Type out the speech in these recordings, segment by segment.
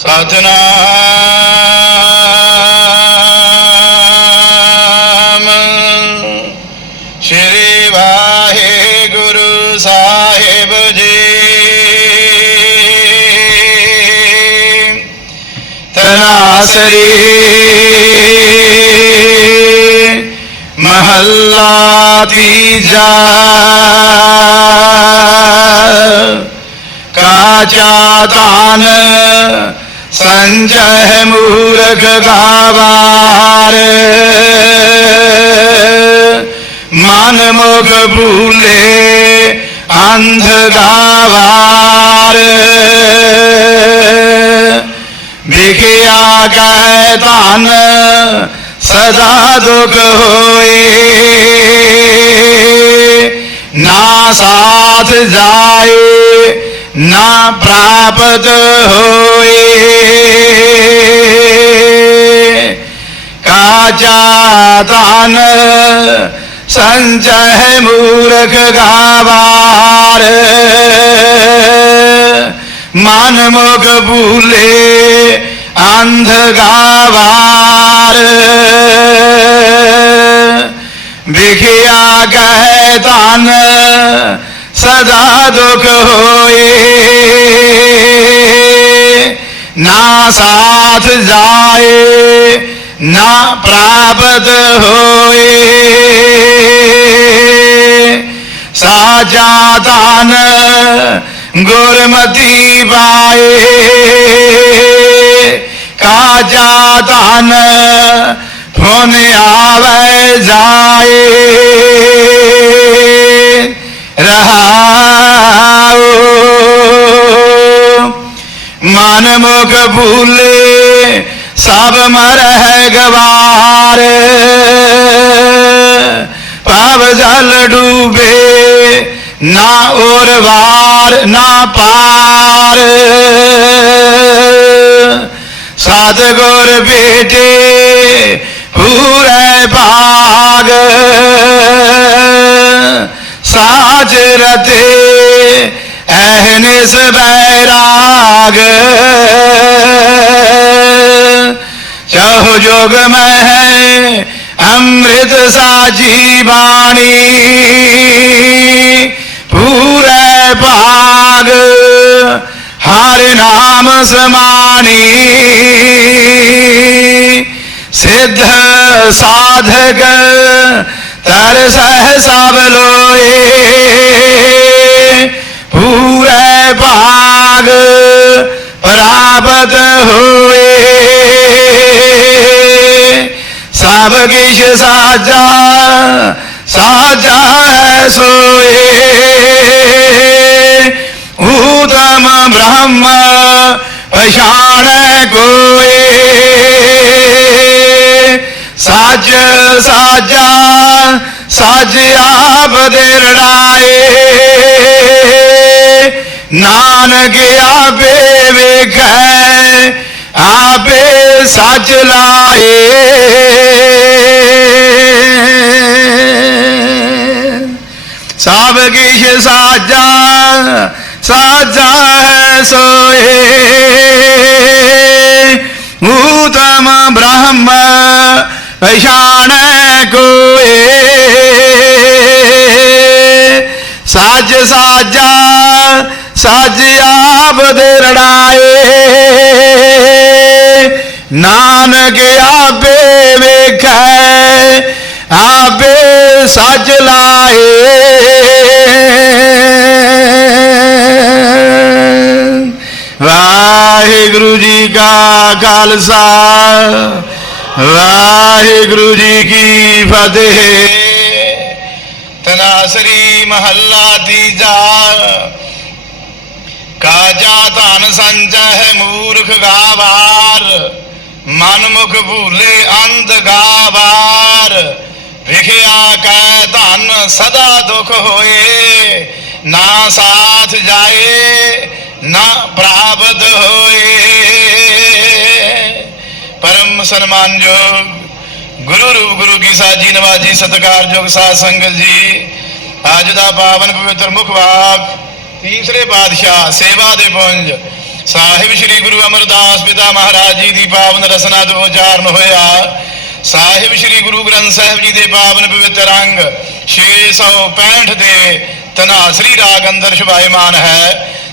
ਸਤਨਾਮ ਸ਼੍ਰੀ ਵਾਹਿਗੁਰੂ ਸਾਹਿਬ ਜੀ। ਤਨਾਸਰੀ ਮਹੱਲਾ ਤੀਜਾ ਕਾਚਾ ਦਾਨ ਸੰਜਹ ਮੂਰਖ ਗਾਵਾਰ। ਮਨ ਮੁਖ ਭੂਲੇ ਅੰਧ ਗਾਵਾਰ। ਵਿਖਿਆ ਕੈ ਧਨ ਸਦਾ ਦੁਖ ਹੋਏ। ਨਾ ਸਾਥ ਜਾਏ ਨਾ ਪ੍ਰਾਪਤ ਹੋਏ। ਕਾਜਾ ਧਨ ਸੰਚੈ ਮੂਰਖ ਗਾਵਾਰ। ਮਨ ਮੁਖ ਭੂਲੇ ਅੰਧ ਗਾਵਾਰ। ਵਿਖਿਆ ਗਏ ਧਨ ਸਦਾ ਦੁਖ ਹੋਏ। ਨਾ ਸਾਥ ਜਾਏ, ਨਾ ਪ੍ਰਾਪਤ ਹੋਏ। ਸਾਜਾ ਧਨ ਗੁਰਮਤੀ ਪਾਏ। ਕਾਜਾ ਧਨ ਫੁਨ ਆਵੇ ਜਾਏ। ਰਹਾਉ। ਮਨ ਮੁਖ ਭੂਲੇ, ਸਭ ਮਰਹਿ ਗਵਾਰ। ਪਾਵ ਜਲ ਡੂਬੇ, ਨਾ ਔਰ ਵਾਰ, ਨਾ ਪਾਰ। ਸਾਧ ਗੁਰ ਬੇਟੇ, ਪੂਰੇ ਭਾਗ। ਸਾਜ ਰਤੇ ਐਹਨਿਸ ਬੈਰਾਗ ਚਹੁ ਜੋਗ ਮੈਂ ਅੰਮ੍ਰਿਤ ਸਾਜੀ ਬਾਣੀ, ਪੂਰੇ ਭਾਗ, ਹਰਿ ਨਾਮ ਸਮਾਣੀ। ਸਿੱਧ ਸਾਧਕ ਤਰ ਸਹਿ ਸਭ ਲੋਏ, ਪੂਰੇ ਭਾਗ ਪ੍ਰਾਪਤ ਹੋਏ। ਸਭ ਕਿਛ ਸਾਜਾ ਸਾਜਾ ਹੈ ਸੋਏ। ਊਤਮ ਬ੍ਰਹਮ ਪਛਾਣੈ ਕੋਏ। ਸਾਜ, ਸਾਜਾ ਸੱਚ ਆਪ ਦੇ ਰੜਾਏ ਨਾਨਕ ਆਪੇ ਵੇਖੈ, ਆਪੇ ਸਾਜ ਲਾਏ। ਸਭ ਕਿਛ ਸਾਜਾ ਸਾਜਾ ਹੈ ਸੋਏ। ਊਤਮ ਬ੍ਰਹਮ ਪਛਾਣੈ ਕੋਏ। ਸਾਜ ਸਾਜਾ, ਸਾਜ ਆਪ ਦੇ ਰੜਾਏ। ਨਾਨਕ ਆਪੇ ਵੇਖੈ, ਆਪੇ ਸੱਚ ਲਾਏ। ਵਾਹਿਗੁਰੂ ਜੀ ਕਾ ਖਾਲਸਾ। ਵਾਹਿਗੁਰੂ ਜੀ ਕੀ ਫਤਿਹ। ਤਨਾਸਰੀ ਮਹੱਲਾ ਤੀਜਾ। ਕਾਜਾ ਧਨ ਸੰਚਹਿ ਮੂਰਖ ਗਾਵਾਰ ਮਨ ਮੁਖ ਭੂਲੇ ਅੰਧ ਗਾਵਾਰ। ਵਿਖਿਆ ਕੈ ਧਨ ਸਦਾ ਦੁਖ ਹੋਏ, ਨਾ ਸਾਥ ਜਾਏ, ਨਾ ਪ੍ਰਾਪਤ ਹੋਏ। ਪਰਮ ਸਨਮਾਨਯੋਗ ਗੁਰੂ ਰੂਪ ਗੁਰੂ ਕੀ ਸਾਜੀ ਨਵਾਜੀ ਸਤਿਕਾਰਯੋਗ ਸਾਧ ਸੰਗਤ ਜੀ ਅੱਜ ਦਾ ਪਾਵਨ ਪਵਿੱਤਰ ਮੁਖ ਵਾਕ ਤੀਸਰੇ ਬਾਦਸ਼ਾਹ ਸੇਵਾ ਦੇ ਪੁੰਜ, ਸਾਹਿਬ ਸ੍ਰੀ ਗੁਰੂ ਅਮਰਦਾਸ ਪਿਤਾ ਮਹਾਰਾਜ ਜੀ ਦੀ ਪਾਵਨ ਰਸਨਾ ਤੋਂ ਉਚਾਰਨ ਹੋਇਆ, ਸਾਹਿਬ ਸ੍ਰੀ ਗੁਰੂ ਗ੍ਰੰਥ ਸਾਹਿਬ ਜੀ ਦੇ ਪਾਵਨ ਪਵਿੱਤਰ ਅੰਗ 665 ਦੇ ਤਨਾਸਰੀ ਰਾਗ ਅੰਦਰ ਸ਼ੁਭਾਇਮਾਨ ਹੈ,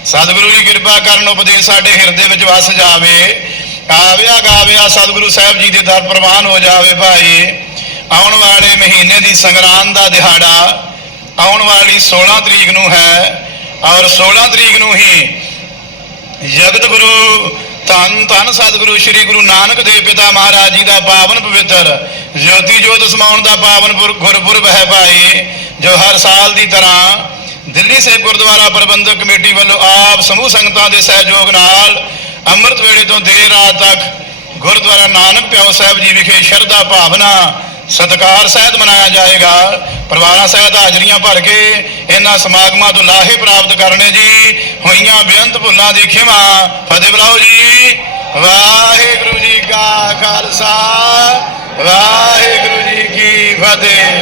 ਸਤਿਗੁਰੂ ਦੀ ਕਿਰਪਾ ਕਰਨ ਉਪਦੇਸ਼ ਸਾਡੇ ਹਿਰਦੇ ਵਿੱਚ ਵਸ ਜਾਵੇ ਕਾਵਿਆ ਗਾਵਿਆ ਸਤਿਗੁਰੂ ਸਾਹਿਬ ਜੀ ਦੇ ਦਰ ਪ੍ਰਵਾਨ ਹੋ ਜਾਵੇ ਭਾਈ। ਆਉਣ ਵਾਲੇ ਮਹੀਨੇ ਦੀ ਸੰਗਰਾਂਦ ਦਾ ਦਿਹਾੜਾ ਆਉਣ ਵਾਲੀ 16 ਤਰੀਕ ਨੂੰ ਹੈ ਔਰ 16 ਤਰੀਕ ਨੂੰ ਹੀ ਜਗਤ ਗੁਰੂ ਧੰਨ ਧੰਨ ਸਤਿਗੁਰੂ ਸ੍ਰੀ ਗੁਰੂ ਨਾਨਕ ਦੇਵ ਪਿਤਾ ਮਹਾਰਾਜ ਜੀ ਦਾ ਪਾਵਨ ਪਵਿੱਤਰ ਜੋਤੀ ਜੋਤ ਸਮਾਉਣ ਦਾ ਪਾਵਨ ਗੁਰਪੁਰਬ ਹੈ ਭਾਈ, ਜੋ ਹਰ ਸਾਲ ਦੀ ਤਰ੍ਹਾਂ ਦਿੱਲੀ ਸਾਹਿਬ ਗੁਰਦੁਆਰਾ ਪ੍ਰਬੰਧਕ ਕਮੇਟੀ ਵੱਲੋਂ ਆਪ ਸਮੂਹ ਸੰਗਤਾਂ ਦੇ ਸਹਿਯੋਗ ਨਾਲ ਅੰਮ੍ਰਿਤ ਵੇਲੇ ਤੋਂ ਦੇਰ ਰਾਤ ਤੱਕ ਗੁਰਦੁਆਰਾ ਨਾਨਕ ਪਿਆਉ ਸਾਹਿਬ ਜੀ ਵਿਖੇ ਸ਼ਰਧਾ ਭਾਵਨਾ ਸਤਿਕਾਰ ਸਹਿਤ ਮਨਾਇਆ ਜਾਏਗਾ। ਪਰਿਵਾਰਾਂ ਸਹਿਤ ਹਾਜ਼ਰੀਆਂ ਭਰ ਕੇ ਇਹਨਾਂ ਸਮਾਗਮਾਂ ਤੋਂ ਲਾਹੇ ਪ੍ਰਾਪਤ ਕਰਨੇ ਜੀ। ਹੋਈਆਂ ਬੇਅੰਤ ਭੁੱਲਾਂ ਦੀ ਖਿਮਾ ਫਤਿਹ ਬੁਲਾਓ ਜੀ। ਵਾਹਿਗੁਰੂ ਜੀ ਕਾ ਖਾਲਸਾ। ਵਾਹਿਗੁਰੂ ਜੀ ਕੀ ਫਤਿਹ।